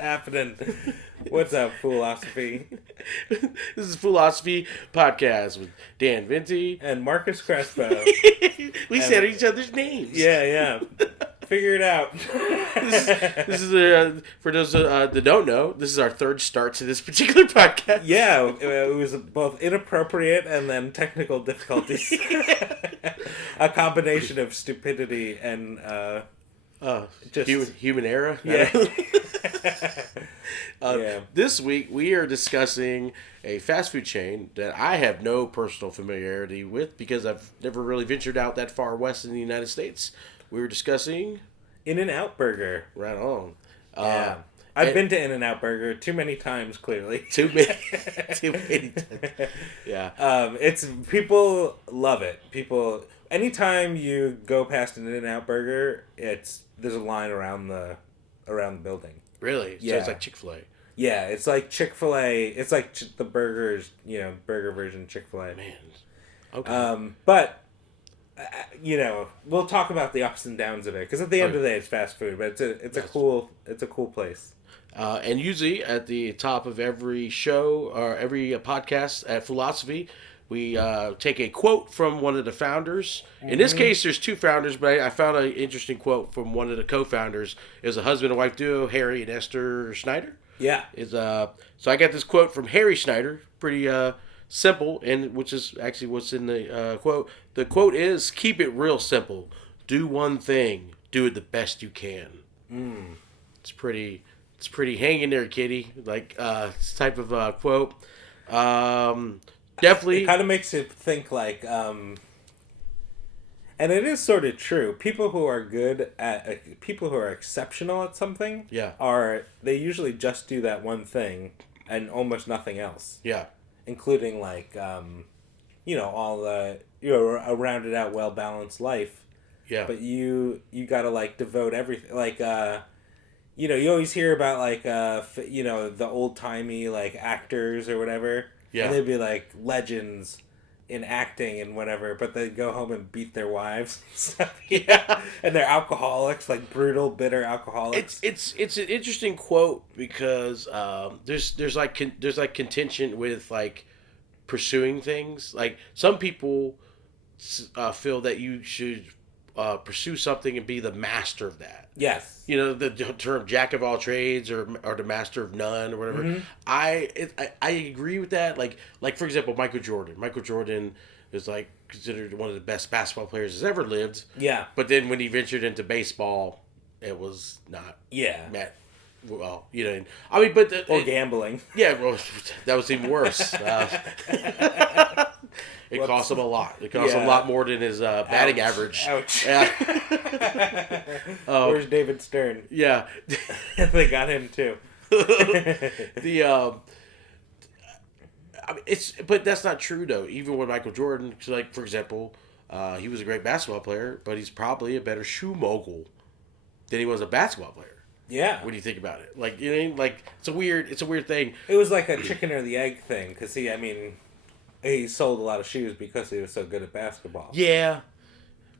happening? What's up, Foolosophy? This is Foolosophy Podcast with Dan Venti. And Marcus Crespo. We said each other's names. Yeah. Figure it out. This is for those that don't know, this is our third start to this particular podcast. Yeah, it was both inappropriate and then technical difficulties. A combination of stupidity and just human error. Yeah. This week we are discussing a fast food chain that I have no personal familiarity with because I've never really ventured out that far west in the United States. We were discussing In-N-Out Burger. Right on. Yeah. I've been to In-N-Out Burger too many times, clearly. Too many times. Yeah. It's people love it. Anytime you go past an In-N-Out Burger, there's a line around the building. Really? Yeah. So it's like Chick-fil-A. Yeah, it's like Chick-fil-A. It's like the burgers, burger version Chick-fil-A. Man. Okay. But we'll talk about the ups and downs of it because at the end of the day, it's fast food, but it's a cool place. And usually at the top of every show or every podcast at Foolosophy, we take a quote from one of the founders. In this case, there's two founders, but I found an interesting quote from one of the co-founders. It was a husband and wife duo, Harry and Esther Schneider. Yeah. So I got this quote from Harry Schneider, pretty simple, and which is actually what's in the quote. The quote is, "Keep it real simple. Do one thing. Do it the best you can." It's pretty hanging there, kitty. Like this type of quote. Definitely. It kind of makes you think like, and it is sort of true. People who are good at, people who are exceptional at something, they usually just do that one thing and almost nothing else. Yeah. Including like, all the, a rounded out, well balanced life. Yeah. But you gotta like devote everything. Like, you always hear about like, the old timey like actors or whatever. Yeah. And they'd be like legends in acting and whatever, but they'd go home and beat their wives and stuff. Yeah. And they're alcoholics, like brutal, bitter alcoholics. It's an interesting quote because there's contention with like pursuing things. Like some people feel that you should pursue something and be the master of that. Yes. The term jack of all trades or the master of none or whatever. Mm-hmm. I agree with that. Like for example, Michael Jordan. Michael Jordan is like considered one of the best basketball players that's ever lived. Yeah. But then when he ventured into baseball, it was not. Yeah. Well, or gambling. Yeah, well, that was even worse. It cost him a lot. It cost him a lot more than his batting average. Ouch. Yeah. Where's David Stern? Yeah. They got him too. But that's not true though. Even with Michael Jordan, like for example, he was a great basketball player, but he's probably a better shoe mogul than he was a basketball player. Yeah. When you think about it, like it's a weird thing. It was like a chicken or the egg thing because he sold a lot of shoes because he was so good at basketball. Yeah,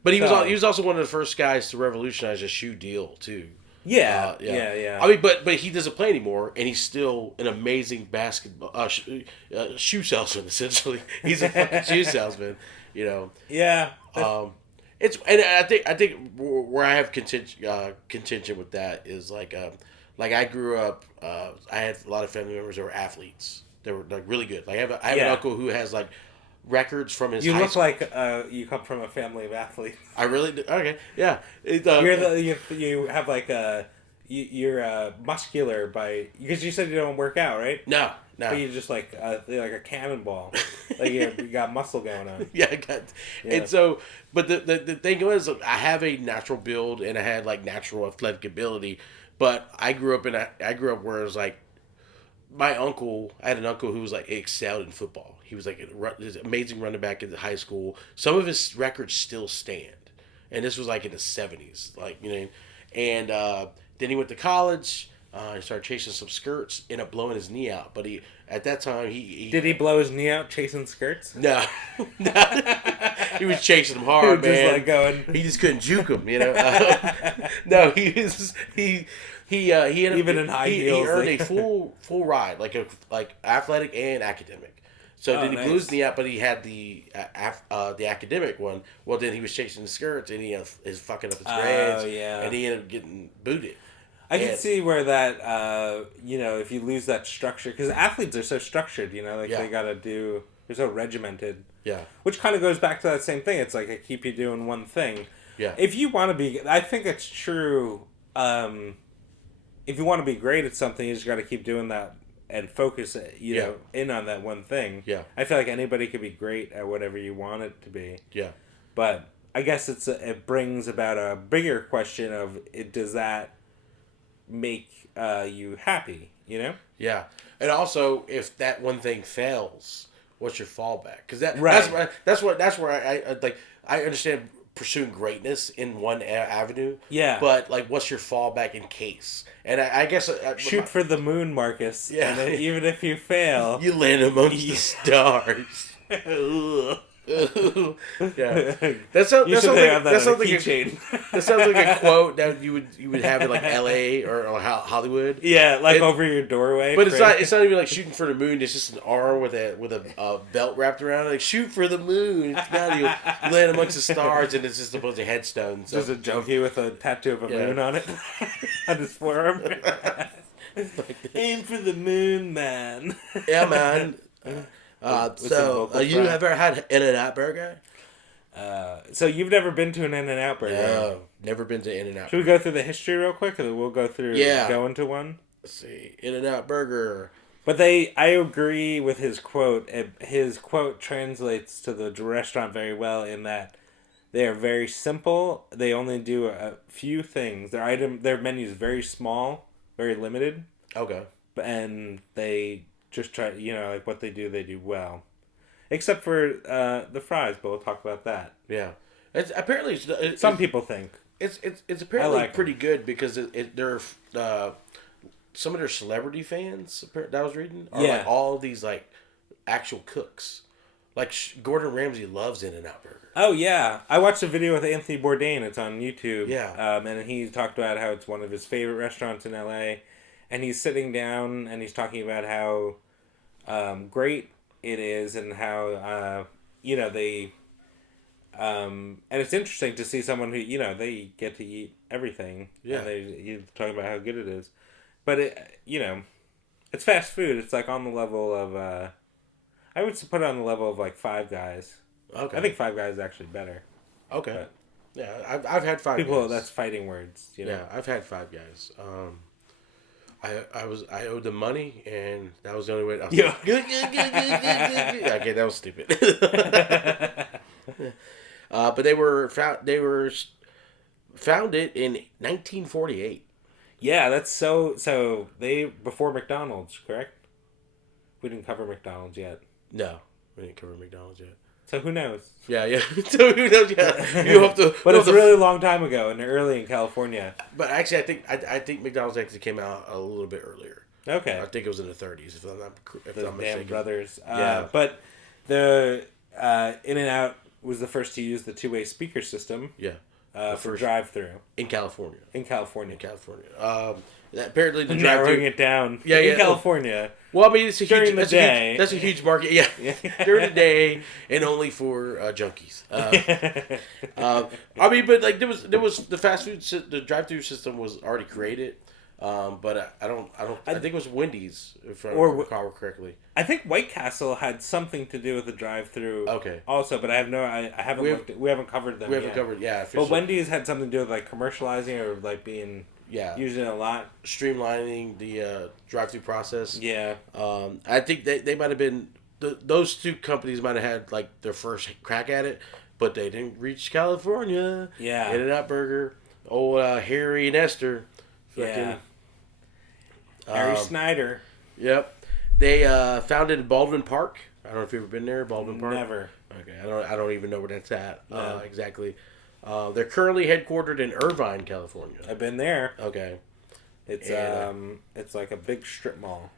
but he was also one of the first guys to revolutionize the shoe deal too. Yeah. But he doesn't play anymore, and he's still an amazing basketball shoe salesman. Essentially, he's a fucking shoe salesman. Yeah. I think where I have contention with that is like I grew up. I had a lot of family members that were athletes. They were like really good. Like I have an uncle who has like records from his. You high look school. like you come from a family of athletes. I really do. Okay, yeah. You have like you're muscular because you said you don't work out, right? No. But you're just like a cannonball. Like you got muscle going on. Yeah, I got. Yeah. And so, but the thing was, I have a natural build and I had like natural athletic ability, but I grew up where it was like. I had an uncle who was like excelled in football. He was like an amazing running back in high school. Some of his records still stand, and this was like in the 70s, And then he went to college. He started chasing some skirts, ended up blowing his knee out. But at that time he did he blow his knee out chasing skirts? No, he was chasing him hard, man. Just like going. He just couldn't juke him, you know. No, he ended even up, in high heels, he earned a full ride, like athletic and academic. So then he blew his knee out, but he had the academic one. Well, then he was chasing the skirts, and he is fucking up his grades, and he ended up getting booted. I can see where that, if you lose that structure, because athletes are so structured, they gotta do, they're so regimented. Yeah. Which kind of goes back to that same thing. It's like I keep you doing one thing. Yeah. If you want to be, I think it's true. If you want to be great at something, you just got to keep doing that and focus, in on that one thing. Yeah. I feel like anybody could be great at whatever you want it to be. Yeah. But I guess it brings about a bigger question of does that make you happy? Yeah. And also, if that one thing fails, what's your fallback? Because that's where I like. I understand pursuing greatness in one avenue. Yeah. But like, what's your fallback in case? And I guess shoot for the moon, Marcus. Yeah. And even if you fail, you land amongst the stars. Yeah, that sounds like a quote that you would have in like L.A. or Hollywood. Yeah, over your doorway. But it's not even like shooting for the moon. It's just an arm with a belt wrapped around it. Like shoot for the moon. It's not you land amongst the stars and it's just a bunch of headstones. There's a junkie with a tattoo of a moon on it on his forearm. Aim for the moon, man. Yeah, man. You ever had In-N-Out Burger? So you've never been to an In-N-Out Burger? No, never been to In-N-Out. Should we go through the history real quick, and then we'll go through going to one? Let's see, In-N-Out Burger. But I agree with his quote. His quote translates to the restaurant very well in that they are very simple. They only do a few things. Their menu is very small, very limited. Okay. And they just try, what they do well. Except for the fries, but we'll talk about that. Yeah. It's apparently... Some people think. It's apparently pretty good because they're... some of their celebrity fans, that I was reading, are like all these like actual cooks. Like Gordon Ramsay loves In-N-Out Burger. Oh, yeah. I watched a video with Anthony Bourdain. It's on YouTube. Yeah. And he talked about how it's one of his favorite restaurants in L.A., and he's sitting down and he's talking about how great it is and how, they... and it's interesting to see someone who, they get to eat everything. Yeah. And he's talking about how good it is. But, it's fast food. It's like on the level of... I would put it on the level of like Five Guys. Okay. I think Five Guys is actually better. Okay. But yeah, I've had Five people, Guys. that's fighting words. Yeah, I've had Five Guys. I owed them money, and that was the only way. Yeah. Good. Okay, that was stupid. But they were founded in 1948. Yeah, that's so they before McDonald's, correct? We didn't cover McDonald's yet. No, we didn't cover McDonald's yet. So who knows? Yeah. So who knows? Yeah, you have to. But it's a really long time ago, and early in California. But actually, I think McDonald's actually came out a little bit earlier. Okay. I think it was in the 30s, if I'm not Damn mistaken. brothers. Yeah. But the In-N-Out was the first to use the two-way speaker system. Yeah. For drive-through in California. Apparently, the narrowing it down. Yeah, in California. Well, I mean, it's a during huge, the day. That's a huge market. Yeah, during the day and only for junkies. I mean, but like there was the fast food, the drive-through system was already created. But I think it was Wendy's, if I recall correctly. I think White Castle had something to do with the drive-through. Okay. Also, but I haven't looked. We haven't covered them. Yeah. But Wendy's had something to do with like commercializing or like being using it a lot, streamlining the drive-through process. Yeah. I think they might have been those two companies might have had like their first crack at it, but they didn't reach California. Yeah. In-N-Out Burger, old Harry and Esther. Yeah. Harry Snyder. Yep. They founded in Baldwin Park. I don't know if you've ever been there, Baldwin Park. Never. Okay, I don't even know where that's at No. exactly. They're currently headquartered in Irvine, California. I've been there. Okay. It's like a big strip mall.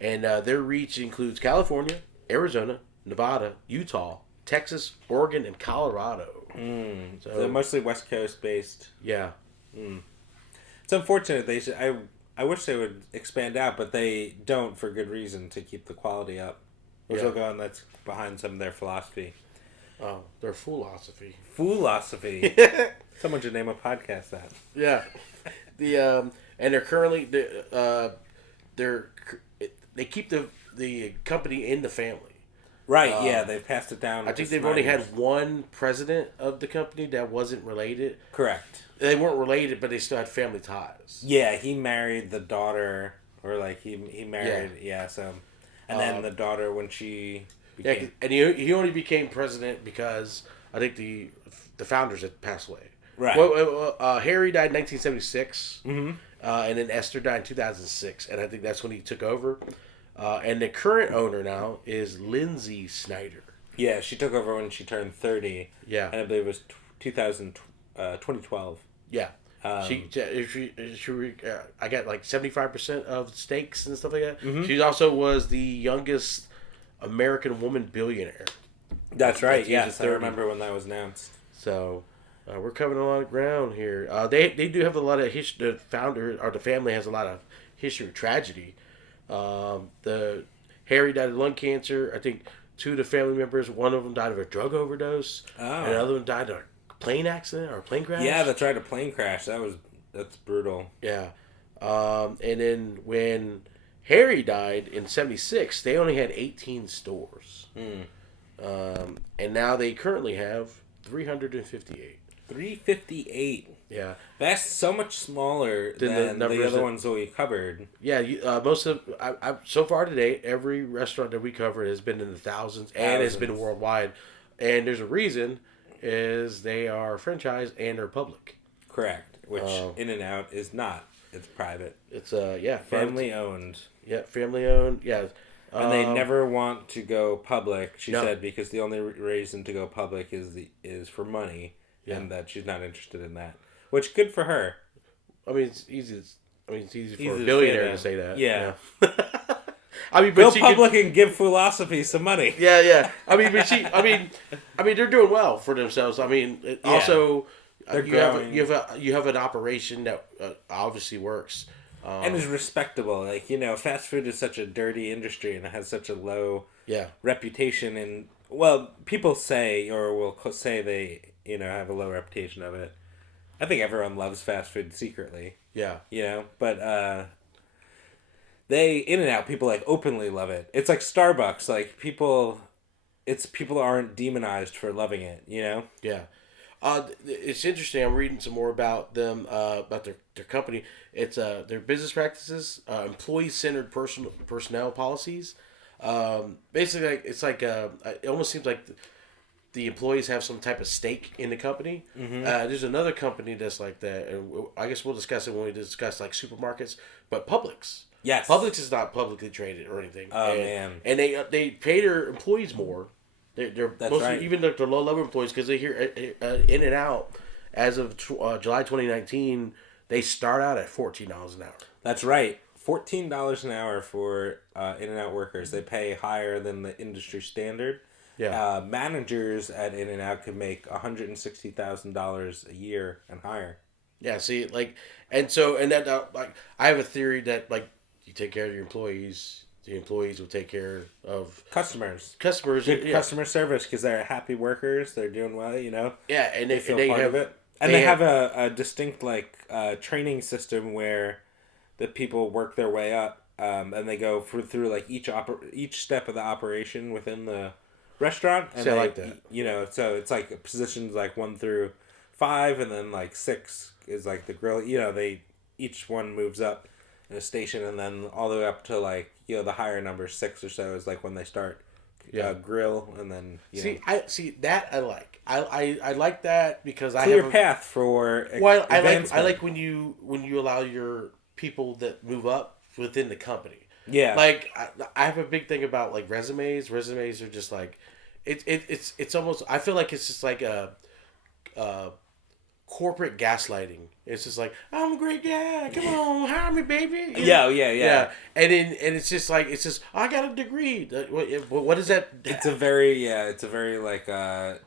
And their reach includes California, Arizona, Nevada, Utah, Texas, Oregon, and Colorado. So they're mostly West Coast based. Yeah. It's unfortunate. They should. I wish they would expand out, but they don't for good reason, to keep the quality up. Which will go on. That's behind some of their philosophy. Oh, their Foolosophy. Foolosophy. Someone should name a podcast that. Yeah. And they're currently they keep the company in the family. Right. Yeah, they've passed it down. I think they've only had one president of the company that wasn't related. Correct. They weren't related, but they still had family ties. Yeah, he married the daughter, or like he married. So, and then the daughter when she became... and he only became president because I think the founders had passed away. Right. Well, Harry died in 1976, and then Esther died in 2006, and I think that's when he took over. And the current owner now is Lindsay Snyder. Yeah, she took over when she turned 30. Yeah. And I believe it was 2012. Yeah. I got like 75% of stakes and stuff like that. Mm-hmm. She also was the youngest American woman billionaire. That's right, yes. I remember when that was announced. So... we're covering a lot of ground here. They do have a lot of history. The founder or the family has a lot of history of tragedy. The Harry died of lung cancer. I think two of the family members, one of them died of a drug overdose, and the other one died of a plane accident or a plane crash. Yeah, that's right, a plane crash. That's brutal. Yeah, and then when Harry died in '76, they only had 18 stores, and now they currently have 358. 358. Yeah, that's so much smaller than the other ones that we covered. Yeah, most of so far today, every restaurant that we covered has been in the thousands and has been worldwide. And there's a reason, is they are franchised and they're public. Correct. Which In-N-Out is not. It's private. It's family owned. Yeah, family owned. Yeah. And they never want to go public. She said because the only reason to go public is for money. Yeah. And that she's not interested in that. Which, good for her. I mean, it's easy for a billionaire to say that. Yeah. I mean, go public and give Foolosophy some money. Yeah. I mean, they're doing well for themselves. I mean, also, you have an operation that obviously works. And is respectable. Like, fast food is such a dirty industry and it has such a low reputation. And, well, people say, or will say they... have a low reputation of it. I think everyone loves fast food secretly. Yeah. But In-N-Out, people like openly love it. It's like Starbucks. Like people aren't demonized for loving it, Yeah. It's interesting. I'm reading some more about them, about their company. It's their business practices, employee-centered personnel policies. Basically, it almost seems like the employees have some type of stake in the company. Mm-hmm. There's another company that's like that, and I guess we'll discuss it when we discuss like supermarkets. But Publix, Publix is not publicly traded or anything. Oh man! And they pay their employees more. They're mostly right. Even their low level employees because they hear In-N-Out as of July 2019 they start out at $14 an hour. That's right. $14 an hour for In-N-Out workers. They pay higher than the industry standard. Yeah. Managers at In-N-Out could make $160,000 a year and higher. Yeah. See, that I have a theory that you take care of your employees, the employees will take care of customers. Good customer service because they're happy workers. They're doing well, Yeah, and they feel part of it. And they have a distinct training system where the people work their way up, and they go through each step of the operation within the restaurant, and I like that. So it's like positions 1 through 5, and then 6 is the grill. Each one moves up in a station, and then all the way up to the higher number 6 or so is when they start grill, and then I like. I like that because I clear have path for I like when you allow your people that move up within the company. Yeah. I have a big thing about resumes. Resumes are just it's almost, I feel like it's just corporate gaslighting. It's just like, I'm a great guy. Come on, hire me, baby. Yeah. And it's just like, I got a degree. What is that? It's a very like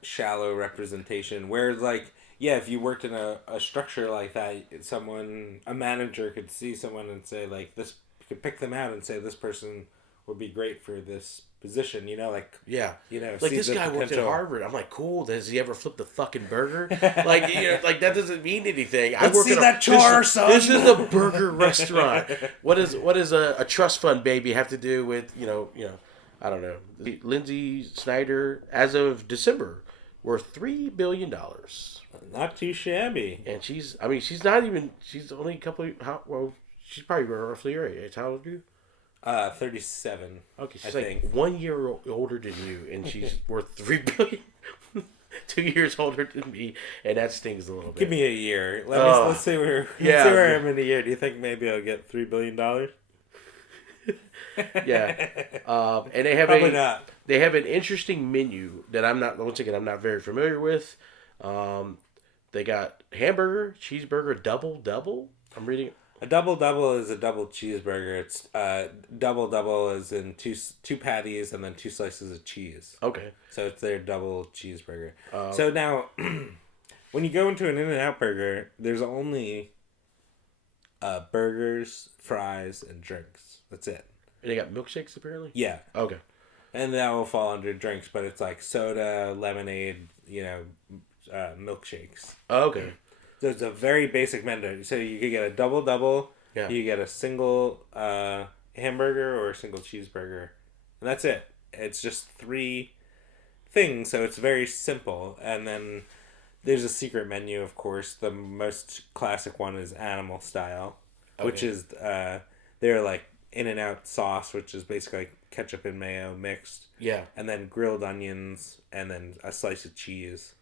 shallow representation. Where like, yeah, if you worked in a structure like that, a manager could see someone and say like this, could pick them out and say this person would be great for this position, like like this guy worked at Harvard. I'm like, cool. Does he ever flip the fucking burger? Like like that doesn't mean anything. Let's see that char, son. This is a burger restaurant. What is a trust fund baby have to do with I don't know. Lindsay Snyder, as of December, worth $3 billion. Not too shabby. And she's only a couple. She's probably roughly your age. How old are you? 37. Okay, she's like 1 year older than you, and she's worth $3 billion. 2 years older than me, and that stings a little bit. Give me a year. Let's see where I am in a year. Do you think maybe I'll get $3 billion? Yeah. And they have probably not. They have an interesting menu that I'm not very familiar with. They got hamburger, cheeseburger, double. I'm reading. A double is a double cheeseburger. It's double is in two patties and then 2 slices of cheese. Okay. So it's their double cheeseburger. So now, when you go into an In-N-Out burger, there's only burgers, fries, and drinks. That's it. And they got milkshakes apparently? Yeah. Okay. And that will fall under drinks, but it's like soda, lemonade, milkshakes. Oh, okay. So it's a very basic menu. So you could get a double. Yeah. You get a single hamburger or a single cheeseburger. And that's it. It's just 3 things, so it's very simple. And then there's a secret menu, of course. The most classic one is animal style, which is they're like In-N-Out sauce, which is basically like ketchup and mayo mixed. Yeah. And then grilled onions, and then a slice of cheese.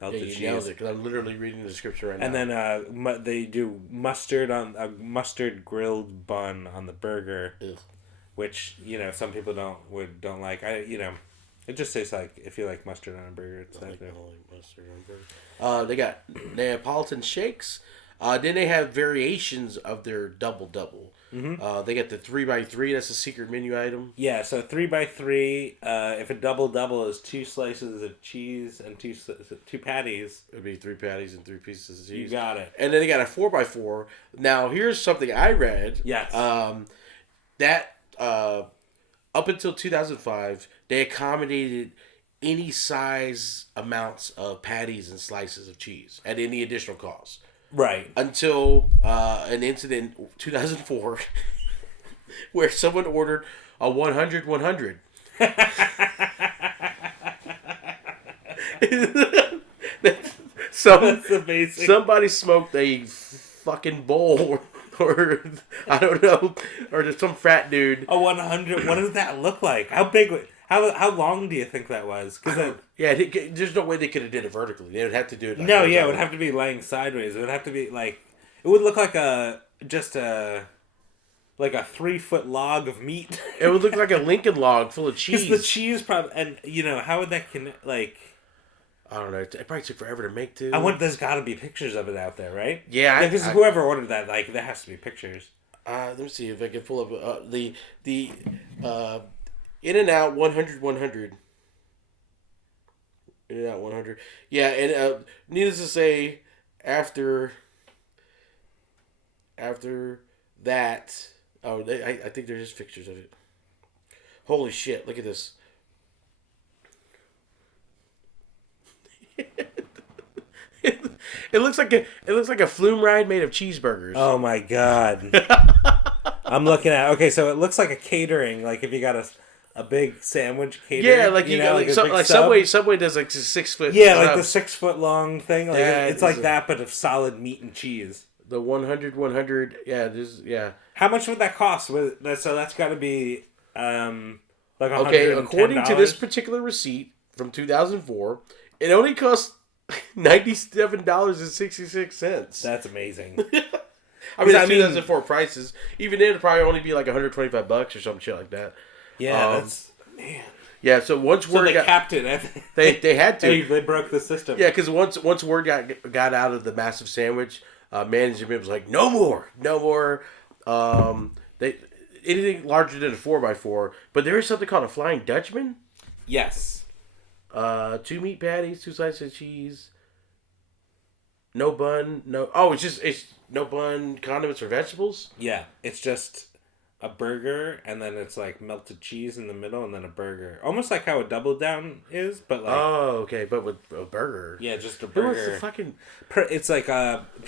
Melted cheese. Nailed it, because I'm literally reading the description right now. And then they do mustard on a mustard grilled bun on the burger, which some people don't like. It just tastes like if you like mustard on a burger, it's not good. Mustard on a burger. They got Neapolitan shakes. Then they have variations of their double. Mm-hmm. They got the 3x3. That's a secret menu item. Yeah, so 3x3. If a double is 2 slices of cheese and two patties, it would be 3 patties and 3 pieces of cheese. You got it. And then they got a 4x4. Now here's something I read. Yes. That up until 2005, they accommodated any size amounts of patties and slices of cheese at any additional cost. Right. Until an incident in 2004 where someone ordered a 100-100. That's the basic. Somebody smoked a fucking bowl or I don't know, or just some frat dude. A 100. What does that look like? How big? How long do you think that was? There's no way they could have did it vertically. They would have to do it. It would have to be laying sideways. It would have to be like it would look like a 3-foot log of meat. It would look like a Lincoln log full of cheese. Because the cheese probably, and how would that connect? Like, I don't know. It probably took forever to make too. There's got to be pictures of it out there, right? Yeah, because whoever ordered that, there has to be pictures. Let me see if I can pull up the In-N-Out 100-100. In-N-Out 100. Yeah, and needless to say, after that, I think there's just pictures of it. Holy shit! Look at this. It looks like a flume ride made of cheeseburgers. Oh my god! I'm looking at. Okay, so it looks like a catering. Like if you got a big sandwich catering. Yeah, like Subway does like a 6 foot. Yeah, like the 6 foot long thing. Like it's like that, but of solid meat and cheese. The 100. Yeah. How much would that cost? So that's got to be like $110. Okay, according to this particular receipt from 2004, it only cost $97.66. That's amazing. I mean, that's 2004 prices. Even then, it'd probably only be like $125 or some shit like that. Yeah, that's man. Yeah, so once word they capped it. They had to. They broke the system. Yeah, because once word got out of the massive sandwich, management was like, no more. They anything larger than a 4x4, but there is something called a Flying Dutchman. Yes. 2 meat patties, 2 slices of cheese, no bun, no. Oh, it's no bun, condiments or vegetables. Yeah, it's just a burger, and then it's like melted cheese in the middle, and then a burger, almost like how a double down is, but like okay, but with a burger. Yeah, just a burger. What's the fucking? It's like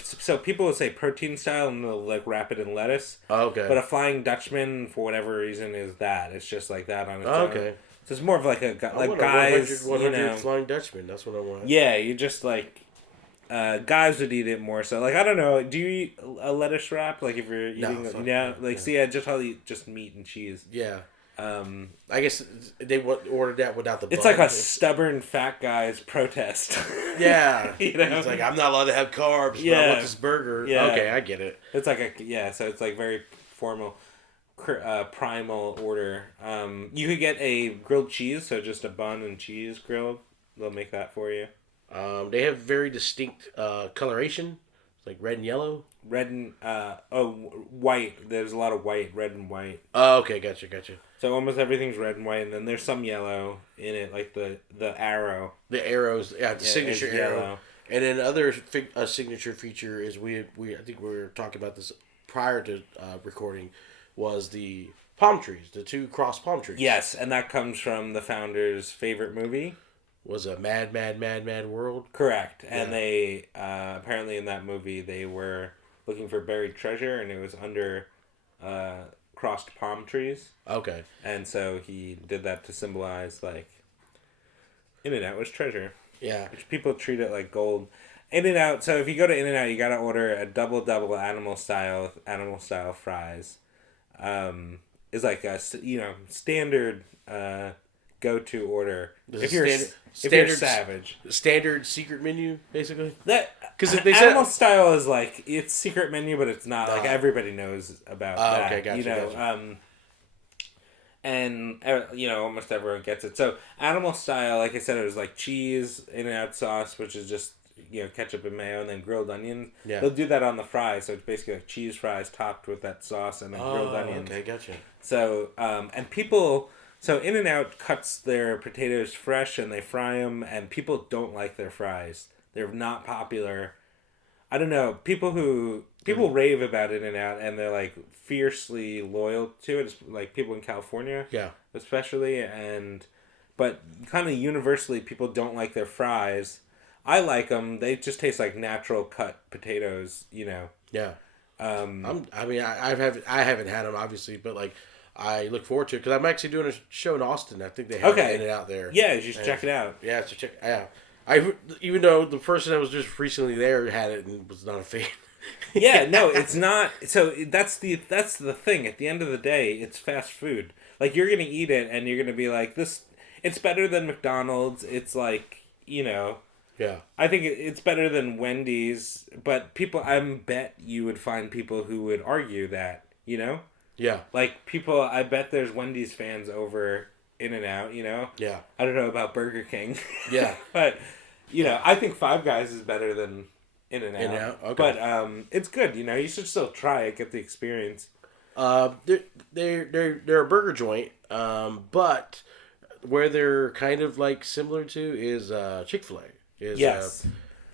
so people will say protein style, and they'll like wrap it in lettuce. Okay. But a Flying Dutchman, for whatever reason, is that it's just like that on its own. Okay. So it's more of like a like guys, 100 Flying Dutchman. That's what I want. Yeah, you just like. Guys would eat it more so. Like, I don't know. Do you eat a lettuce wrap? Like, if you're eating, just how you just meat and cheese. Yeah. I guess they ordered that without the. It's like a stubborn fat guy's protest. Yeah. You know? He's like, I'm not allowed to have carbs. Yeah. But I want this burger. Yeah. Okay, I get it. It's like so it's like very formal, primal order. You could get a grilled cheese, so just a bun and cheese grilled. They'll make that for you. They have very distinct coloration, like red and yellow. Red and white. There's a lot of white, red and white. Oh, okay, gotcha. So almost everything's red and white, and then there's some yellow in it, like the arrow. The arrows, the signature arrow. Yellow. And then other signature feature is we I think we were talking about this prior to recording, was the palm trees, the 2 cross palm trees. Yes, and that comes from the founder's favorite movie. Was a Mad World. Correct. And they, apparently in that movie, they were looking for buried treasure, and it was under crossed palm trees. Okay. And so he did that to symbolize, like, In-N-Out was treasure. Yeah. Which people treat it like gold. In-N-Out, so if you go to In-N-Out, you gotta order a double animal style fries. Is like a, standard go-to order. If you're savage. Standard secret menu, basically? Because animal style is like, it's secret menu, but it's not. Like, everybody knows about that. Okay, gotcha, gotcha. And, almost everyone gets it. So, animal style, like I said, it was like cheese, In-N-Out sauce, which is just, ketchup and mayo, and then grilled onions. Yeah. They'll do that on the fries, so it's basically like cheese fries topped with that sauce and then grilled onions. Okay, gotcha. So, and people... So In-N-Out cuts their potatoes fresh and they fry them, and people don't like their fries. They're not popular. I don't know. People rave about In-N-Out, and they're like fiercely loyal to it. It's like people in California, especially, but kind of universally, people don't like their fries. I like them. They just taste like natural cut potatoes. Yeah. I haven't had them obviously, but like. I look forward to it because I'm actually doing a show in Austin. I think they have it In-N-Out there. Yeah, you should check it out. Yeah, even though the person that was just recently there had it and was not a fan. Yeah, no, it's not. So that's the thing. At the end of the day, it's fast food. Like, you're gonna eat it and you're gonna be like, this. It's better than McDonald's. It's like, Yeah. I think it's better than Wendy's, but I bet you would find people who would argue that. Yeah. Like, people, I bet there's Wendy's fans over In-N-Out, Yeah. I don't know about Burger King. Yeah. But, I think Five Guys is better than In-N-Out. In-N-Out, okay. But it's good, you should still try it, get the experience. They're a burger joint, but where they're kind of like similar to is Chick-fil-A. Yes.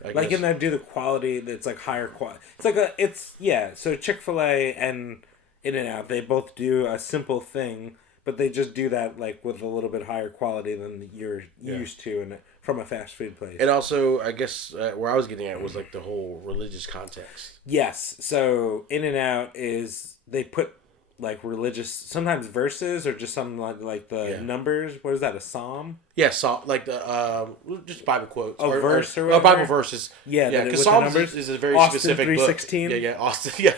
Like, and they do the quality that's like higher quality. So Chick-fil-A and In-N-Out, they both do a simple thing, but they just do that like with a little bit higher quality than you're used to from a fast food place. And also, I guess where I was getting at was like the whole religious context. Yes, so In-N-Out is they put like religious, sometimes verses or just something like the numbers. What is that? A psalm? Yeah, like the just Bible quotes. Verse or Bible verses. Yeah, because Psalms is a very Austin specific 3:16. book. Yeah, Austin. Yeah.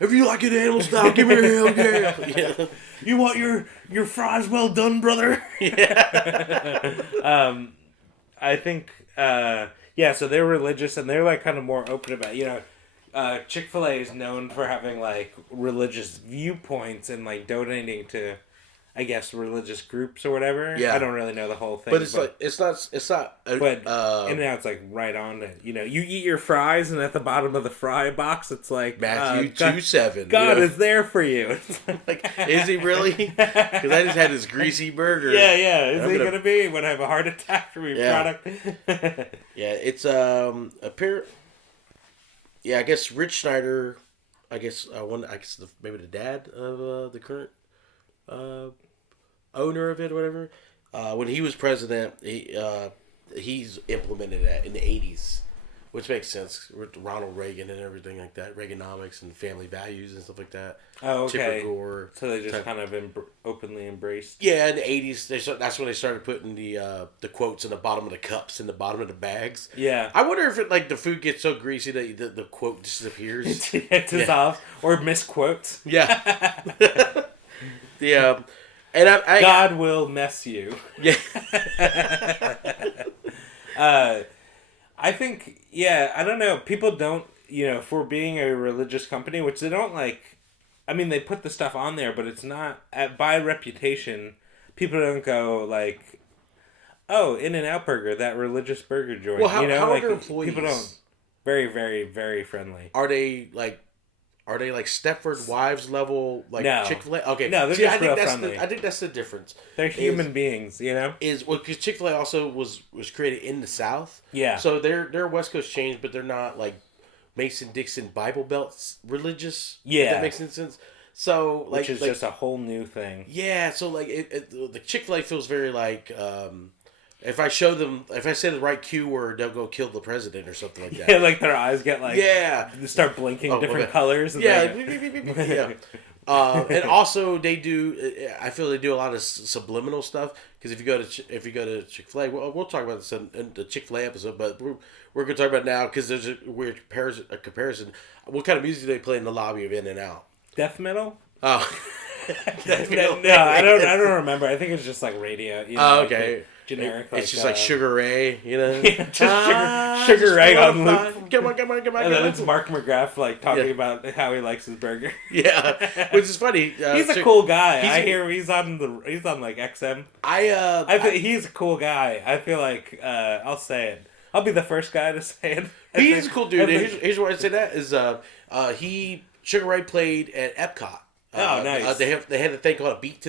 If you like it animal style, give me a hell yeah. Yeah. You want your fries well done, brother? Yeah. I think so they're religious and they're like kind of more open about Chick-fil-A is known for having like religious viewpoints and like donating to I guess, religious groups or whatever. Yeah. I don't really know the whole thing. But it's not. But In-N-Out's like right on it. You know, you eat your fries, and at the bottom of the fry box, it's like Matthew 2:7. God is there for you. Like, is he really? Because I just had this greasy burger. Yeah. Is he gonna be when I have a heart attack from your product? Yeah, it's a pair. Yeah, I guess Rich Schneider. Maybe the dad of the current owner of it, or whatever. When he was president, he's implemented that in the 80s, which makes sense with Ronald Reagan and everything like that, Reaganomics and family values and stuff like that. Oh, okay. Tipper Gore, so they just kind of openly embraced. Yeah, in the 80s, that's when they started putting the quotes in the bottom of the cups and the bottom of the bags. Yeah. I wonder if the food gets so greasy that the quote disappears. It dissolves or misquotes. Yeah. Yeah. And God will mess you. Yeah. I think, I don't know. People don't, for being a religious company, which they don't like, I mean, they put the stuff on there, but it's not, by reputation, people don't go like, oh, In-N-Out Burger, that religious burger joint. Well, how are their employees? People don't, very, very, very friendly. Are they like Stepford Wives level, like no. Chick-fil-A? Okay. No, they're just real friendly. I think that's the difference. They're human beings, Because Chick-fil-A also was created in the South. Yeah. So they're West Coast chains, but they're not like Mason-Dixon Bible Belts religious. Yeah. If that makes any sense. So which is just a whole new thing. Yeah. So like the Chick-fil-A feels very like. If I say the right Q word, they'll go kill the president or something like that. Yeah, like their eyes get like... Yeah. They start blinking different colors. And yeah. And also they do... I feel they do a lot of subliminal stuff. Because if you go to Chick-fil-A... We'll talk about this in the Chick-fil-A episode. But we're going to talk about it now because there's a weird comparison. What kind of music do they play in the lobby of In-N-Out? Death metal? Oh. No, I don't remember. I think it's just like radio. Okay. Like generic. It's just like Sugar Ray, just Sugar Ray on loop. Come on. And then it's Mark McGrath like talking about how he likes his burger. Yeah, which is funny. He's a cool guy. I hear he's on like XM. He's a cool guy. I feel like I'll say it. I'll be the first guy to say it. He's a cool dude. Here's why I say that is Sugar Ray played at Epcot. Oh, nice. They had a thing called Eat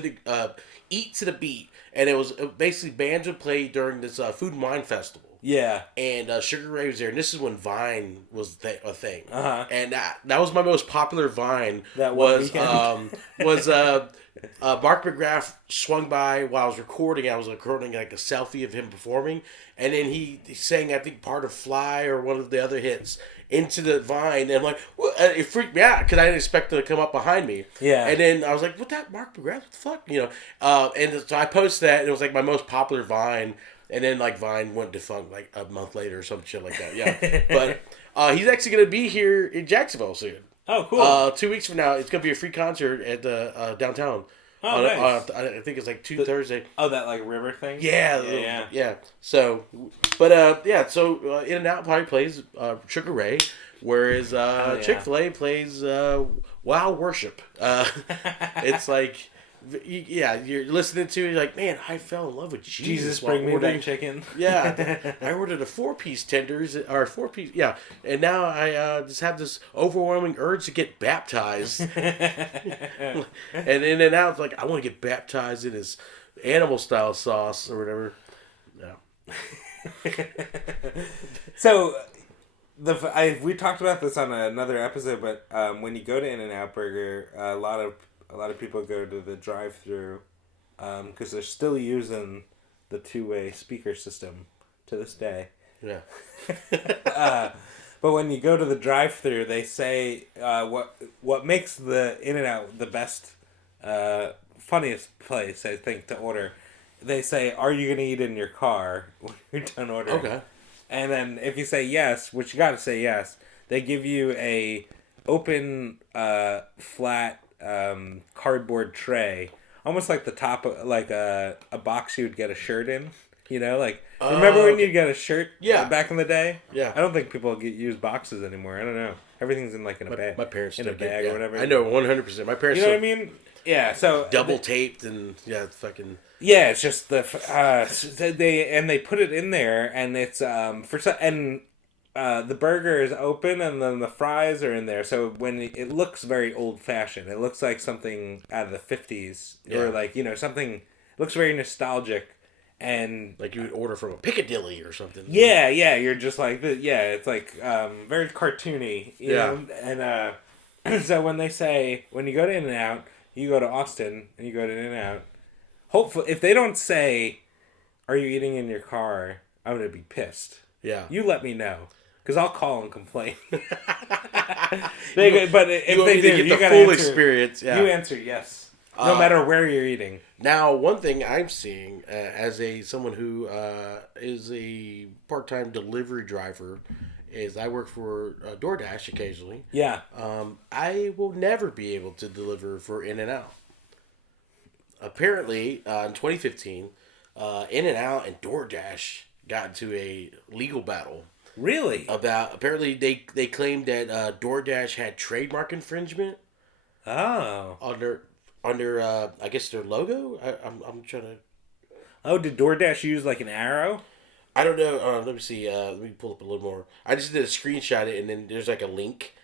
to the Beat, and it was basically bands would play during this Food and Wine Festival. Yeah. And Sugar Ray was there, and this is when Vine was a thing. Uh-huh. And that was my most popular Vine. That was Mark McGrath swung by while I was recording. I was recording like a selfie of him performing, and then he sang, I think, part of Fly or one of the other hits into the Vine, and I'm like, well, it freaked me out because I didn't expect it to come up behind me. Yeah. And then I was like, what that Mark McGrath? What the fuck? And so I posted that, and it was like my most popular Vine, and then like Vine went defunct like a month later or some shit like that. Yeah. But he's actually going to be here in Jacksonville soon. Oh, cool. 2 weeks from now, it's going to be a free concert at the downtown. Oh, nice. I think it's like Thursday. Oh, that like river thing? Yeah. So, but so In-N-Out probably plays Sugar Ray, whereas Chick-fil-A plays Wow Worship. It's like, you're listening to it, you're like, man, I fell in love with Jesus. Bring me that chicken. Yeah, I ordered a 4-piece tenders, or 4-piece, and now I just have this overwhelming urge to get baptized. And In-N-Out, it's like, I want to get baptized in his animal style sauce or whatever. Yeah. So, we talked about this on another episode, but when you go to In-N-Out Burger, a lot of people go to the drive-thru because they're still using the two-way speaker system to this day. Yeah. But when you go to the drive-thru, they say what makes the In-N-Out the best, funniest place, I think, to order. They say, "Are you gonna eat in your car when you're done ordering?" Okay. And then if you say yes, which you got to say yes, they give you a open, flat cardboard tray, almost like the top of like a box you would get a shirt in. Remember when you'd get a shirt back in the day? Yeah. I don't think people use boxes anymore. I don't know. Everything's in like in a bag. My parents in a still bag or whatever. I know 100%. My parents. You know what I mean? Yeah, so double taped and it's fucking. Yeah, it's just they put it in there, and it's the burger is open, and then the fries are in there. So when it looks very old fashioned, it looks like something out of the 50s, or like something. It looks very nostalgic, and like you would order from a Piccadilly or something. Yeah, you're just like it's like very cartoony, you know, and so when they say when you go to In-N-Out, you go to Austin, and you go to In-N-Out. Hopefully, if they don't say, "Are you eating in your car?" I'm gonna be pissed. Yeah, you let me know, because I'll call and complain. But if they do, you got full experience. Yeah. You answer yes, no matter where you're eating. Now, one thing I'm seeing as someone who is a part-time delivery driver is I work for DoorDash occasionally. Yeah. I will never be able to deliver for In-N-Out. Apparently, in 2015, In-N-Out and DoorDash got into a legal battle. Really? Apparently they claimed that DoorDash had trademark infringement. Oh. Under I guess their logo. I'm trying to. Oh, did DoorDash use like an arrow? I don't know. Let me see. Let me pull up a little more. I just did a screenshot it, and then there's like a link,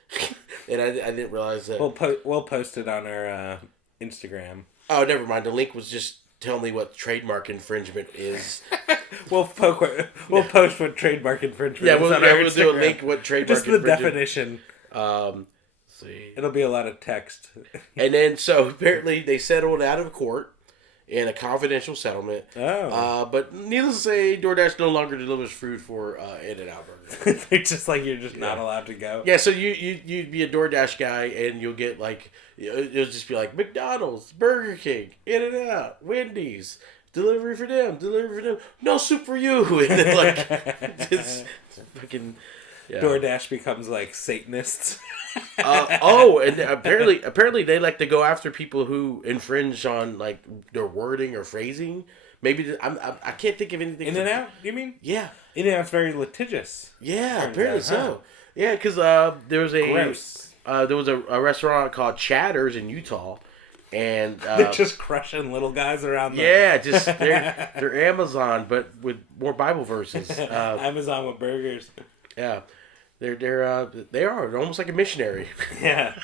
and I didn't realize that. We'll post it on our Instagram. Oh, never mind. The link was just telling me what trademark infringement is. We'll post what trademark infringement is on our Instagram. Do a link what trademark just the definition. See. It'll be a lot of text. And then, so apparently they settled out of court in a confidential settlement. Oh. But needless to say, DoorDash no longer delivers food for In-N-Out Burger. They're just like, you're just not allowed to go. Yeah, so you'd be a DoorDash guy, and you'll get like, it'll just be like McDonald's, Burger King, In-N-Out, Wendy's, delivery for them, no soup for you. And then like, it's fucking... Yeah. DoorDash becomes like Satanists. And apparently they like to go after people who infringe on like their wording or phrasing. Maybe I can't think of anything. In-N-Out, you mean? Yeah, In-N-Out's very litigious. Yeah, apparently so. Yeah, because there was a restaurant called Chatters in Utah, and they're just crushing little guys around. Yeah, just they're Amazon, but with more Bible verses. Amazon with burgers. Yeah, they're almost like a missionary. Yeah.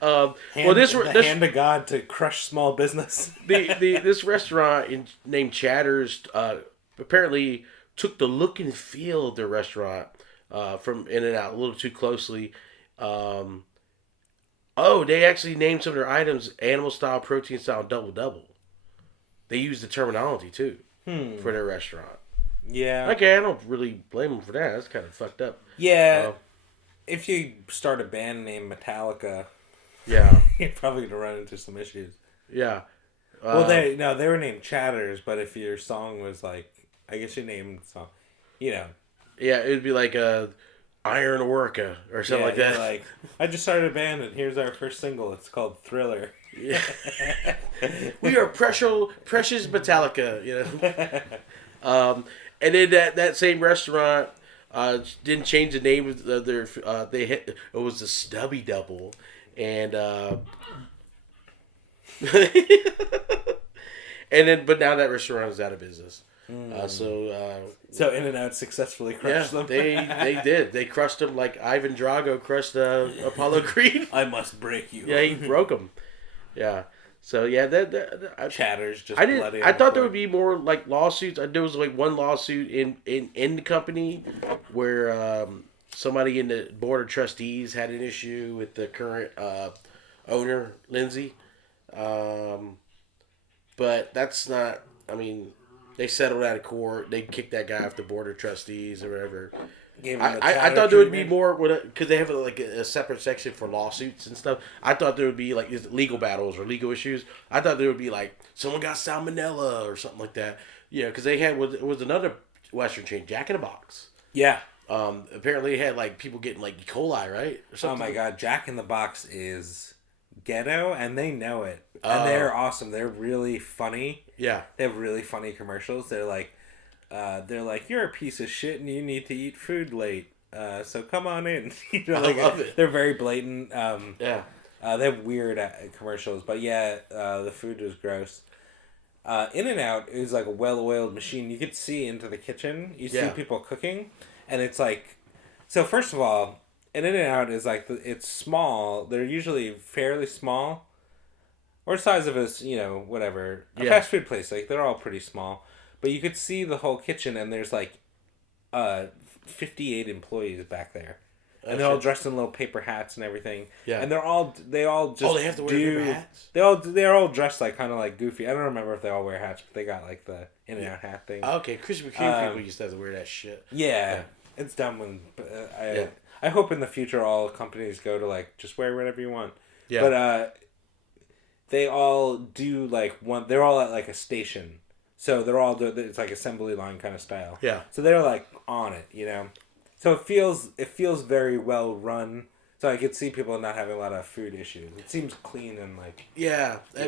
Hand of God to crush small business. This restaurant named Chatters apparently took the look and feel of the restaurant from In-N-Out a little too closely. They actually named some of their items animal style, protein style, double. They used the terminology too for their restaurant. Yeah. Okay, I don't really blame them for that. That's kind of fucked up. Yeah. If you start a band named Metallica, yeah, you're probably going to run into some issues. Yeah. They were named Chatters, but if your song was like, I guess your name song, Yeah, it would be like Iron Orca or something like that. Like, I just started a band and here's our first single. It's called Thriller. Yeah. We are precious Metallica, and then that same restaurant didn't change the name of their. It was the Stubby Double, and but now that restaurant is out of business. So In-N-Out successfully crushed them. They did. They crushed them like Ivan Drago crushed Apollo Creed. I must break you. Yeah, he broke them. Yeah. So yeah, Chatters just. I thought there would be more like lawsuits. There was like one lawsuit in the company where somebody in the board of trustees had an issue with the current owner, Lindsay. But that's not. I mean, they settled out of court. They kicked that guy off the board of trustees or whatever. I thought there would be more because they have a separate section for lawsuits and stuff. I thought there would be like legal battles or legal issues. I thought there would be like someone got salmonella or something like that. Yeah, because they had was another Western chain, Jack in the Box. Yeah. Apparently, it had like people getting like E. coli, right? Or something. Oh my God, Jack in the Box is ghetto, and they know it, and they're awesome. They're really funny. Yeah, they have really funny commercials. They're like, you're a piece of shit, and you need to eat food late. So come on in. I love it. They're very blatant. They have weird commercials, but yeah, the food was gross. In-N-Out is like a well-oiled machine. You could see into the kitchen. You see people cooking, and it's like, so first of all, an In-N-Out is like it's small. They're usually fairly small, or size of whatever a fast food place. Like they're all pretty small, but you could see the whole kitchen, and there's like, 58 employees back there. And they're all dressed in little paper hats and everything. Yeah. And they all just they have to wear paper hats? They're all dressed like kind of like goofy. I don't remember if they all wear hats, but they got like the In-N-Out hat thing. Okay, Krispy Kreme people used to have to wear that shit. Yeah. It's dumb when I hope in the future all companies go to like just wear whatever you want. Yeah. But they all do like they're all at like a station. So it's like assembly line kind of style. Yeah. So they're like on it, So it feels very well run. So I could see people not having a lot of food issues. It seems clean and like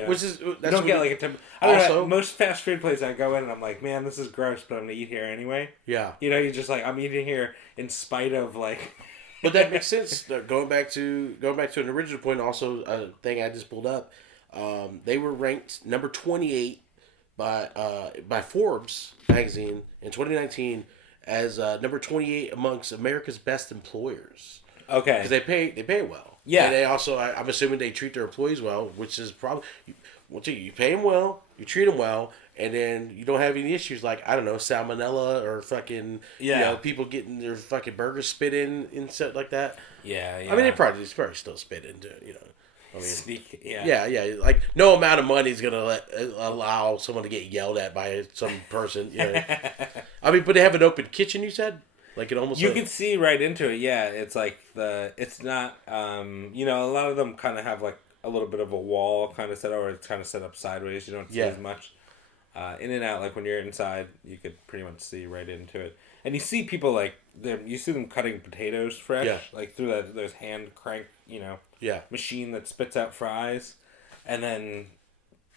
which is you don't get like I don't know, most fast food places I go in and I'm like, man, this is gross, but I'm gonna eat here anyway. Yeah. You just like I'm eating here in spite of like. But that makes sense. Going back to an original point, also a thing I just pulled up. They were ranked number 28 by Forbes magazine in 2019 as number 28 amongst America's best employers. Okay, because they pay well. Yeah, and they also I'm assuming they treat their employees well, which is probably you pay them well, you treat them well, and then you don't have any issues like I don't know salmonella or fucking people getting their fucking burgers spit in and stuff like that. Yeah, I mean they probably still spit into I mean, yeah. Like no amount of money is gonna allow someone to get yelled at by some person. I mean, but they have an open kitchen. You said, like it almost. You can see right into it. Yeah, it's like it's not. A lot of them kind of have like a little bit of a wall kind of set up, or it's kind of set up sideways. You don't see as much. In-N-Out, like when you're inside, you could pretty much see right into it, and you see people like you see them cutting potatoes fresh, like through those hand crank, machine that spits out fries, and then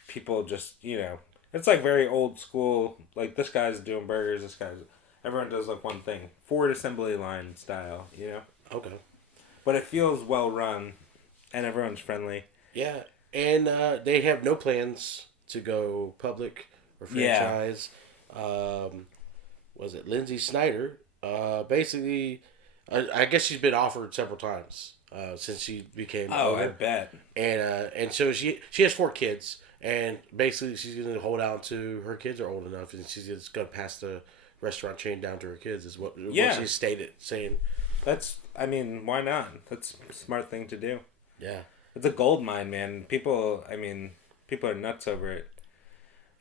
people just it's like very old school. Like this guy's doing burgers, everyone does like one thing, Ford assembly line style, Okay, but it feels well run, and everyone's friendly. Yeah, and they have no plans to go public or franchise. Was it Lindsay Snyder? Basically, I guess she's been offered several times since she became. Oh, older. I bet. And so she has 4 kids, and basically she's gonna hold out until her kids are old enough, and she's just gonna pass the restaurant chain down to her kids. Is what she stated, saying. Why not? That's a smart thing to do. Yeah, it's a gold mine, man. People are nuts over it.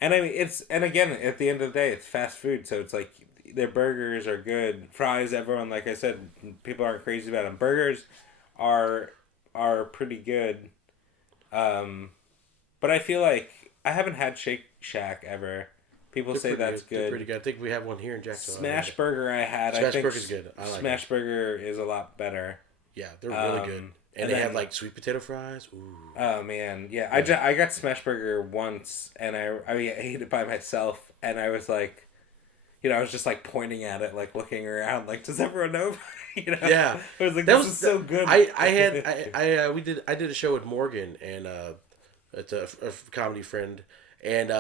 And again, at the end of the day, it's fast food, so it's like their burgers are good. Fries, everyone, like I said, people aren't crazy about them. Burgers are pretty good. But I feel like I haven't had Shake Shack ever. People say that's good. They're pretty good. I think we have one here in Jacksonville. Smash Burger I had. Smash Burger's good. I like Smash Burger is a lot better. Yeah, they're really good. And they have like sweet potato fries. Ooh. Oh man, yeah. I got Smash Burger once, and I ate it by myself, and I was like, I was just like pointing at it, like looking around, like, does everyone know? Yeah. I was like, this is so good. I did a show with Morgan, and it's a comedy friend, and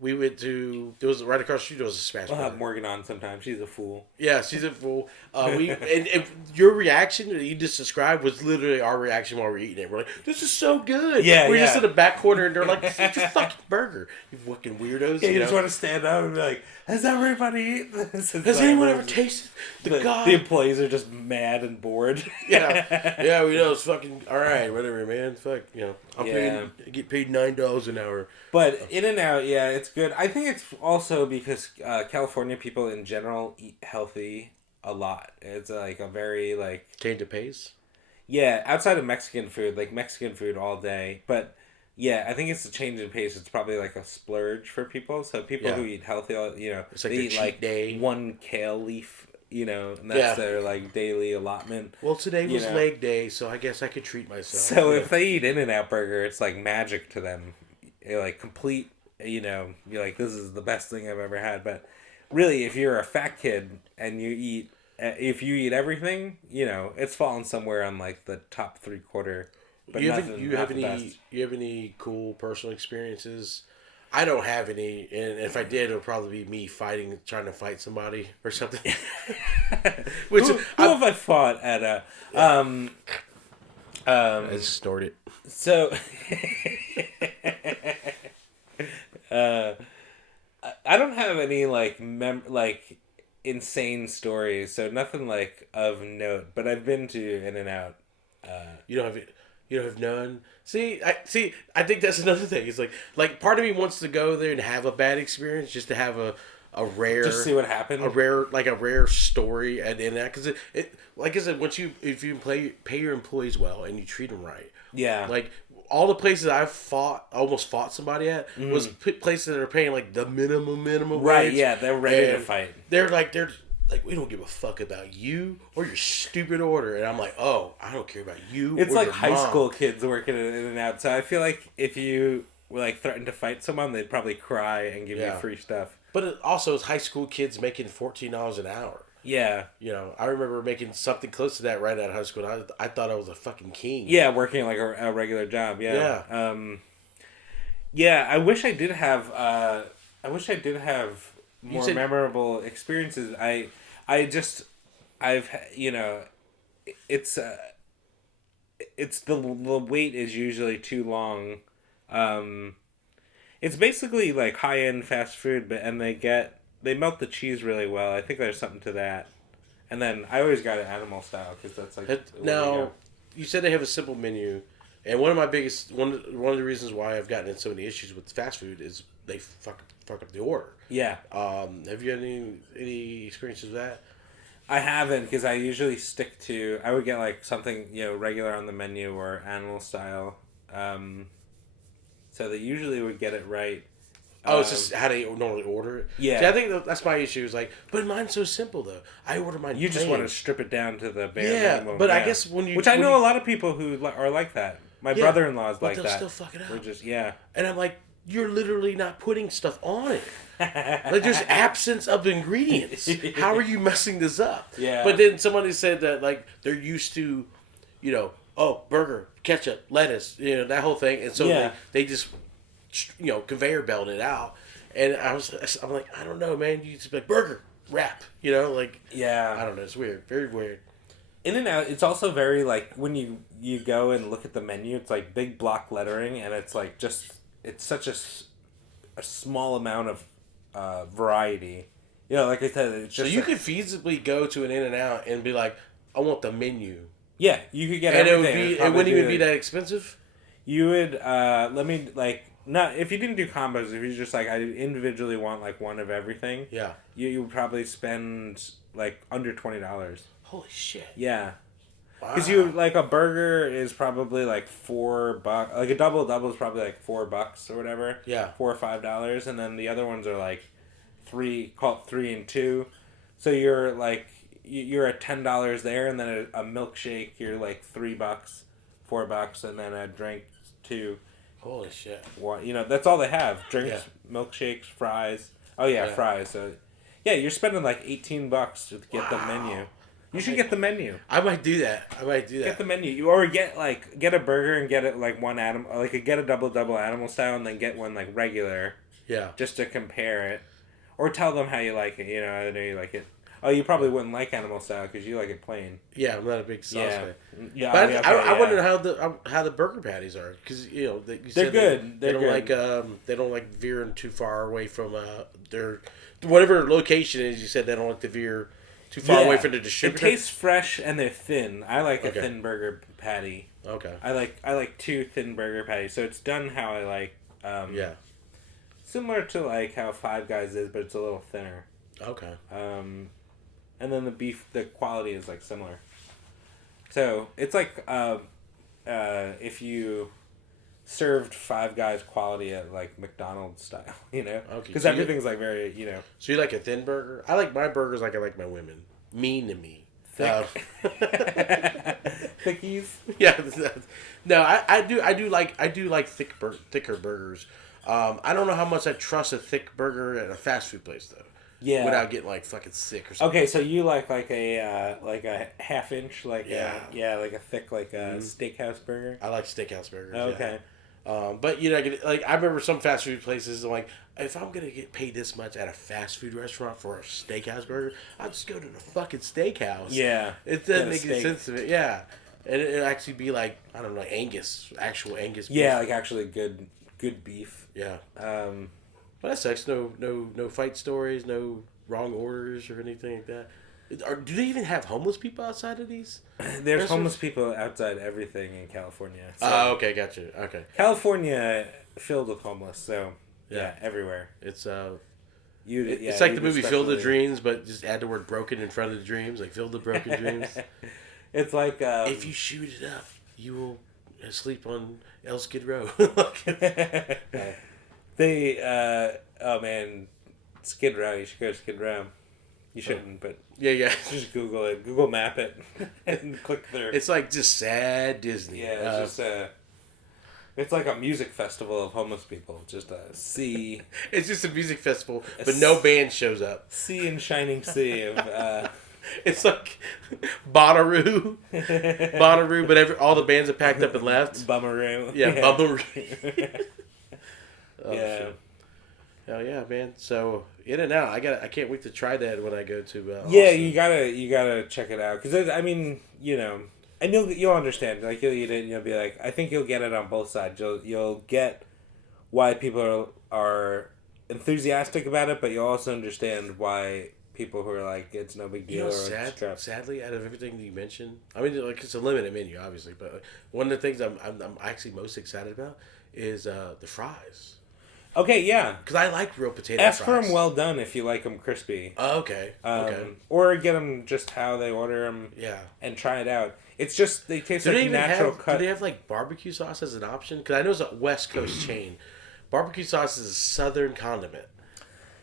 we went to, there was right across the street, there was a Smash Burger. We'll have Morgan on sometime. She's a fool. Yeah, she's a fool. And your reaction that you just described was literally our reaction while we were eating it. We're like, this is so good. Yeah, we're just in the back corner, and they're like, this is your fucking burger. You fucking weirdos. Yeah, you just want to stand up and be like, has everybody eaten this? Has anyone ever tasted the employees are just mad and bored. Yeah, we know it's fucking, all right, whatever, man. Fuck, I get paid $9 an hour. But In-N-Out, yeah, it's good. I think it's also because California people in general eat healthy a lot. It's like a very like change of pace. Yeah, outside of Mexican food, like Mexican food all day. But yeah, I think it's a change in pace. It's probably like a splurge for people. So people who eat healthy, it's like they eat like day. one kale leaf. And that's their like daily allotment. Well, today was leg day, so I guess I could treat myself. So if they eat In-N-Out burger, it's like magic to them. Like complete, you're like, this is the best thing I've ever had. But really, if you're a fat kid and if you eat everything, it's fallen somewhere on like the top 3/4 but you nothing. You have any cool personal experiences? I don't have any, and if I did, it would probably be me trying to fight somebody or something. Which who have I fought at a? I distorted. So, I don't have any like insane stories, so nothing like of note. But I've been to In-N-Out. You don't have it. You don't have none. See. I think that's another thing. It's like part of me wants to go there and have a bad experience, just to have a rare, just see what happened. A rare story at In-N-Out, because it like I said, if you pay your employees well and you treat them right. Yeah. Like all the places I've almost fought somebody at was places that are paying like the minimum right, wage. Yeah, they're ready to fight. They're like, we don't give a fuck about you or your stupid order. And I'm like, oh, I don't care about you. It's or like your high mom. school kids working in and out. So I feel like if you were like threatened to fight someone, they'd probably cry and give you free stuff. But it's high school kids making $14 an hour. Yeah. You know, I remember making something close to that right out of high school. And I thought I was a fucking king. Yeah, working like a regular job. Yeah. Yeah. Yeah. I wish I did have. More memorable experiences. It's the wait is usually too long. It's basically like high end fast food, and they melt the cheese really well. I think there's something to that. And then I always got it animal style because that's like. Now, you said they have a simple menu, and one of the reasons why I've gotten in so many issues with fast food is they fuck up the order. Yeah. Have you had any experiences with that? I haven't, because I usually stick to. I would get like something regular on the menu or animal style. So they usually would get it right. Oh, it's just how they normally order it. Yeah. See, I think that's my issue. Is like, but mine's so simple though. I order mine. You plain. just want to strip it down to the bare minimum. But I guess which I know a lot of people who are like that. My brother-in-law is like that. But they'll still fuck it up. We're just And I'm like, you're literally not putting stuff on it. Like there's absence of ingredients. How are you messing this up? Yeah. But then somebody said that like they're used to, burger, ketchup, lettuce, that whole thing, and so they just conveyor belt it out. And I'm like, I don't know, man. You just be like burger wrap, I don't know. It's weird, very weird. In-N-Out, it's also very like when you go and look at the menu, it's like big block lettering, and it's like it's such a small amount of variety. Like I said, it's just. So you could feasibly go to an In-N-Out and be like, I want the menu. Yeah, you could get and everything. It wouldn't even be that expensive. You would not if you didn't do combos. If you just like I individually want like one of everything. Yeah. You would probably spend like under $20. Holy shit. Yeah. Wow. Because you like a burger is probably like $4. Like a double is probably like $4 or whatever. Yeah. $4 or $5, and then the other ones are like call it 3 and 2. So you're like you're at $10 there, and then a milkshake you're like $3, $4, and then a drink $2. Holy shit. That's all they have. Drinks, milkshakes, fries. Oh yeah, fries. So yeah, you're spending like $18 to get the menu. You should get the menu. I might do that. Get the menu. Or get a burger and get it like one animal, get a double animal style, and then get one like regular. Yeah. Just to compare it, or tell them how you like it. I know you like it. Oh, you probably wouldn't like animal style because you like it plain. Yeah, I'm not a big sauce fan. Yeah, but I wonder how the burger patties are, because they're good. They don't like veering too far away from their whatever location is. You said they don't like to veer too far away from the distributor. It tastes fresh and they're thin. I like a thin burger patty. Okay. I like 2 thin burger patties, so it's done how I like. Similar to like how Five Guys is, but it's a little thinner. Okay. And then the quality is like similar. So it's like if you served Five Guys quality at like McDonald's style, Okay. Because everything's like very, So you like a thin burger? I like my burgers like I like my women. Mean to me. Thick. Thickies. Yeah. No, I do like thicker burgers. I don't know how much I trust a thick burger at a fast food place though. Yeah. Without getting like fucking sick or something. Okay, so you like a half inch, like a thick like a steakhouse burger. I like steakhouse burgers. Okay. But you know, like I remember some fast food places like, if I'm gonna get paid this much at a fast food restaurant for a steakhouse burger, I'll just go to the fucking steakhouse. Yeah. It doesn't make any sense to me. Yeah. And it'll actually be like, I don't know, actual Angus beef. Yeah, like actually good beef. Yeah. But that sucks. No fight stories, no wrong orders or anything like that. Do they even have homeless people outside of these? There's homeless people outside everything in California. So Okay, gotcha. Okay. California filled with homeless, so yeah everywhere. It's it's like the movie Field of Dreams, but just add the word broken in front of the dreams, like Field of Broken Dreams. It's like if you shoot it up, you will sleep on El Skid Row. Oh man, Skid Row. You should go to Skid Row. You shouldn't, but yeah. Just Google it. Google Map it, and click through. It's like just sad Disney. Yeah, it's it's like a music festival of homeless people. Just a sea. It's just a music festival, but no band shows up. Sea and shining sea of. It's like Bonnaroo, but all the bands have packed up and left. Bummeroo. Yeah. Bummeroo. Yeah. Shit. Hell yeah, man! So In and Out, I can't wait to try that when I go to. Yeah, Austin. you gotta check it out because I mean and you'll understand. Like you'll eat it and you'll be like, I think you'll get it on both sides. You'll get why people are enthusiastic about it, but you'll also understand why people who are like, it's no big deal. Sadly, out of everything that you mentioned, I mean, like it's a limited menu, obviously, but one of the things I'm actually most excited about is the fries. Okay, yeah. Because I like real potato fries. Ask for them well done if you like them crispy. Oh, okay. Or get them just how they order them. Yeah. And try it out. It's just, they taste like natural cut. Do they have like barbecue sauce as an option? Because I know it's a West Coast chain. Barbecue sauce is a Southern condiment.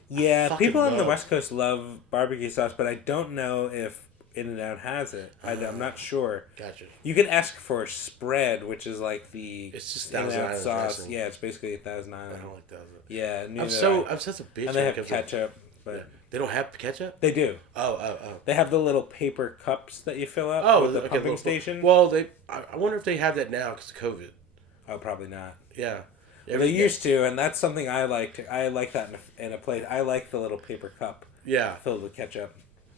Yeah, people on the West Coast love barbecue sauce, but I don't know if In-N-Out has it. I'm not sure. Gotcha. You can ask for a spread, which is like the it's just In-N-Out sauce. Dressing. Yeah, it's basically 1000 Island. I don't like that. Yeah, I'm such a bitch. And they have ketchup. But they don't have ketchup? They do. Oh. They have the little paper cups that you fill up with the pumping station. Well, I wonder if they have that now because of COVID. Oh, probably not. Yeah. They used to, and that's something I liked. I like that in a place. I like the little paper cup. Yeah. Filled with ketchup.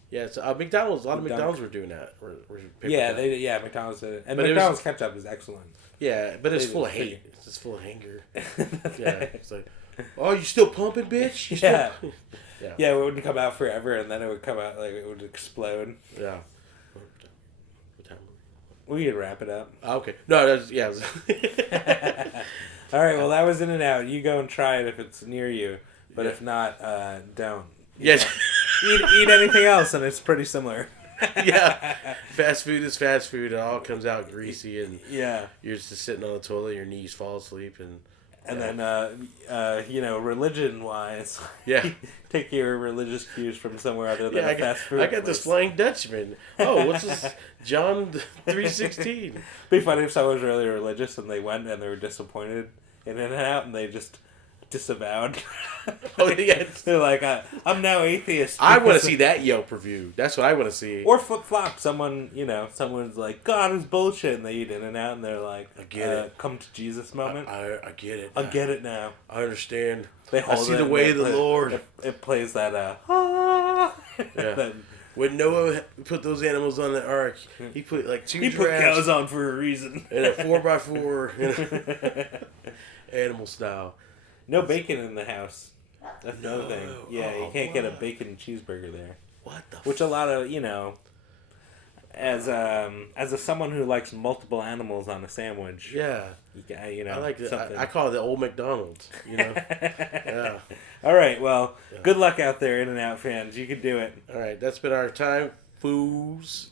Yeah, so McDonald's. A lot of McDonald's were doing that. McDonald's did it, and McDonald's ketchup is excellent. Yeah, but it's full of hate. It's just full of anger. Yeah, it's like, oh, you still pumping, bitch? Yeah, it wouldn't come out forever, and then it would come out like it would explode. Yeah. What time? We could wrap it up. Okay. No, that's All right. Well, that was In and Out. You go and try it if it's near you, but if not, don't. Yes. Eat anything else, and it's pretty similar. Yeah, fast food is fast food. It all comes out greasy, and you're just sitting on the toilet, your knees fall asleep, and then religion wise, take your religious cues from somewhere other than fast food. I got this Flying Dutchman. Oh, what's this? John 3:16. Be funny if someone was really religious and they went and they were disappointed in In-N-Out and they just disavowed. Oh yeah, they're like, I'm now atheist. I want to see that Yelp review. That's what I want to see. Or flip flop. Someone's like, God is bullshit, and they eat In-N-Out, and they're like, I get it. Come to Jesus moment. I get it. I get it now. I understand. I see the way of the Lord. It plays that. Yeah. When Noah put those animals on the ark, he put like two. He put cows on for a reason. And a 4x4, animal style. No bacon in the house. That's another thing. Yeah, you can't get a bacon cheeseburger there. What the? Which a lot of as someone who likes multiple animals on a sandwich. Yeah. I like it. I call it the old McDonald's. Yeah. All right. Well, good luck out there, In-N-Out fans. You can do it. All right. That's been our time, fools.